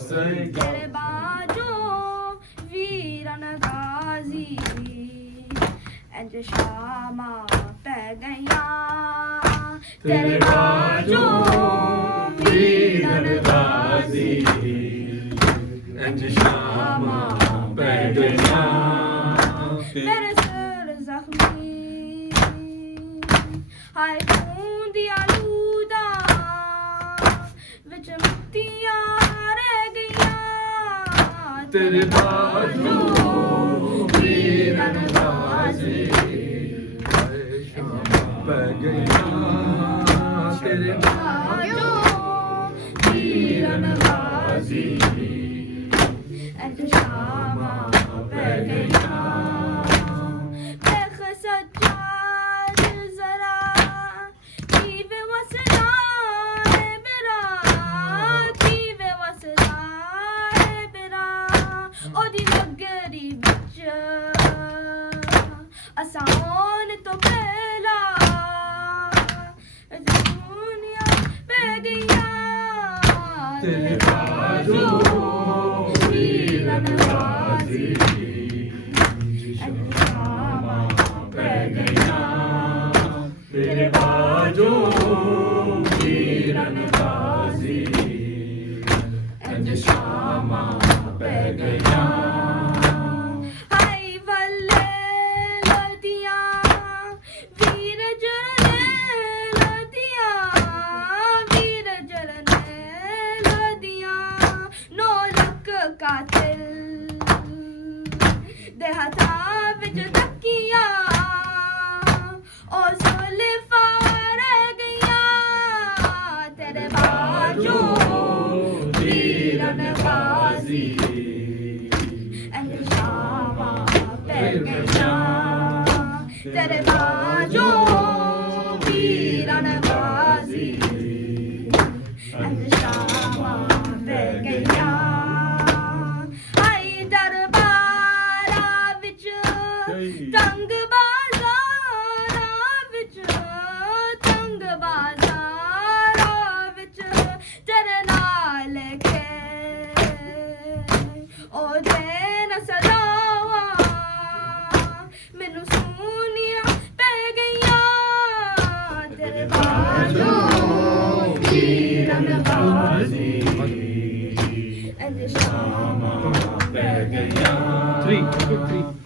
ਤੇਰੇ ਬਾਝੋਂ ਵੀਰਨ ਗਾਜ਼ੀ ਇੰਜ ਸ਼ਾਮਾਂ ਪੈ ਗਈਆਂ ਤੇਰੇ ਬਾਝੋਂ ਵੀਰਨ ਗਾਜ਼ੀ ਇੰਜ ਸ਼ਾਮਾਂ ਪੈ ਗਈਆਂ ਤੇਰੇ ਸਿਰ ਜ਼ਖਮੀ ਹਾਏ ਖੂਨ ਦੀਆਂ ਲੂਦਾਂ ਵਿੱਚ ਮਿੱਟੀਆਂ ਰਹਿ ਗਈਆਂ ਤੇਰੇ ਬਾਝੋਂ ਵੀਰਨ ਗਾਜ਼ੀ ਪੈ ਗਈਆਂ ਤੇਰੇ ਬਾਝੋਂ ਵੀਰਨ ਗਾਜ਼ੀ ਇੰਜ ਸ਼ਾਮਾਂ ਪੈ ਗਈਆਂ ਦੇਖ ਸੱਜਾਦ ਜ਼ਰਾ ਕਿਵੇਂ ਵਸਦਾ ਹੈ ਮੇਰਾ ਕਿਵੇਂ ਵਸਦਾ ਹੈ ਮੇਰਾ ਉਹਦੀ ਨਗਰੀ ਵਿੱਚ ਅਸਾਂ ਆਉਣ ਤੋਂ ਪਹਿਲਾਂ ਦੁਨੀਆ ਪੈ ਗਈਆਂ ਤੇਰੇ ਬਾਝੋਂ ਵੀਰਨ ਗਾਜ਼ੀ ਇੰਜ ਸ਼ਾਮਾਂ ਪੈ ਗਈਆਂ ਤੇਰੇ ਬਾਝੋਂ ਵੀਰਨ ਗਾਜ਼ੀ ਇੰਜ ਸ਼ਾਮਾਂ ਪੈ ਗਈਆਂ ਹਾਏ ਵੱਲੇ ਲਦੀਆਂ ਵੀਰ ਜਰਨੇ ਲਦੀਆਂ ਵੀਰ ਜਰਨੇ ਲਦੀਆਂ ਨੋ ਲੱਕ ਕਾਤਿਲ ਦੇ ਹੱਥਾਂ ਵਿੱਚ ਧੱਕੀਆਂ ਉਹ ਜ਼ੁਲਫਾਂ ਰਹਿ ਗਈਆਂ ਤੇਰੇ ਬਾਝੋਂ ਵੀਰਨ ਗਾਜ਼ੀ ਇੰਜ ਸ਼ਾਮਾਂ ਪੈ ਗਈਆਂ ਤੇਰੇ ਬਾਝੋਂ ਵੀਰਨ ਗਾਜ਼ੀ ਇੰਜ ਸ਼ਾਮਾਂ ਪੈ ਗਈਆਂ ਹਾਏ ਦਰਬਾਰਾਂ ਵਿੱਚ ਤੰਗ ਬਾਜ਼ਾਰਾਂ ਵਿੱਚ ਤੰਗ ਬਾਜ਼ਾਰਾਂ ਵਿੱਚ ਤੇਰੇ ਨਾਲ ਕੇ ਉਹਦੇ ਨਾ ਸਦਾਵਾਂ ਮੈਨੂੰ ਸੋਹਣੀਆਂ ਪੈ ਗਈਆਂ ਤੇਰੇ ਬਾਝੋਂ ਵੀਰਨ ਗਾਜ਼ੀ ਇੰਜ ਸ਼ਾਮਾਂ ਪੈ ਗਈਆਂ 3